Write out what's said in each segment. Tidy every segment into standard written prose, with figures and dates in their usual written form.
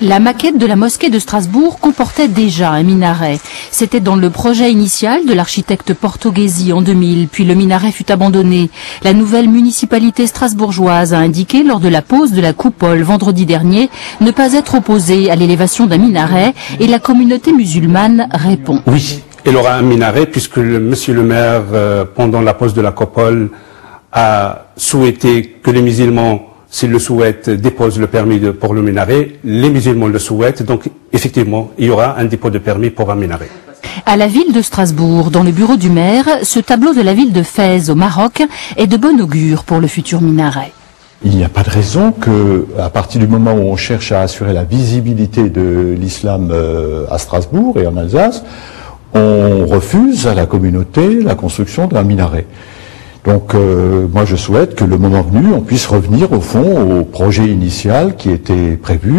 La maquette de la mosquée de Strasbourg comportait déjà un minaret. C'était dans le projet initial de l'architecte Portoghesi en 2000, puis le minaret fut abandonné. La nouvelle municipalité strasbourgeoise a indiqué lors de la pose de la coupole vendredi dernier ne pas être opposée à l'élévation d'un minaret et la communauté musulmane répond. Oui, il aura un minaret puisque monsieur le maire, pendant la pose de la coupole, a souhaité que les musulmans, s'ils le souhaitent, déposent le permis pour le minaret. Les musulmans le souhaitent, donc effectivement, il y aura un dépôt de permis pour un minaret. À la ville de Strasbourg, dans le bureau du maire, ce tableau de la ville de Fès au Maroc est de bon augure pour le futur minaret. Il n'y a pas de raison que, à partir du moment où on cherche à assurer la visibilité de l'islam à Strasbourg et en Alsace, on refuse à la communauté la construction d'un minaret. Donc moi je souhaite que le moment venu, on puisse revenir au fond au projet initial qui était prévu,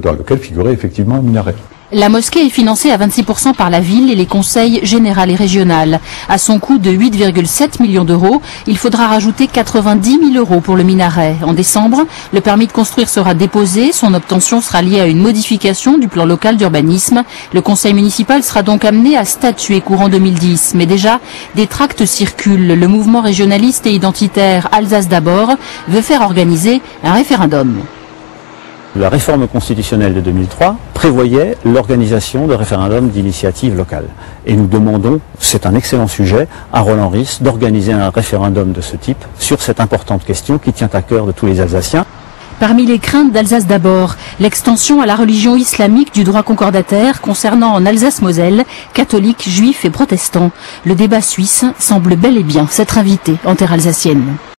dans lequel figurait effectivement un minaret. La mosquée est financée à 26% par la ville et les conseils général et régional. À son coût de 8,7 millions d'euros, il faudra rajouter 90 000 euros pour le minaret. En décembre, le permis de construire sera déposé. Son obtention sera liée à une modification du plan local d'urbanisme. Le conseil municipal sera donc amené à statuer courant 2010. Mais déjà, des tracts circulent. Le mouvement régionaliste et identitaire Alsace d'abord veut faire organiser un référendum. La réforme constitutionnelle de 2003 prévoyait l'organisation de référendums d'initiative locale. Et nous demandons, c'est un excellent sujet, à Roland Ries d'organiser un référendum de ce type sur cette importante question qui tient à cœur de tous les Alsaciens. Parmi les craintes d'Alsace d'abord, l'extension à la religion islamique du droit concordataire concernant en Alsace-Moselle catholiques, juifs et protestants. Le débat suisse semble bel et bien s'être invité en terre alsacienne.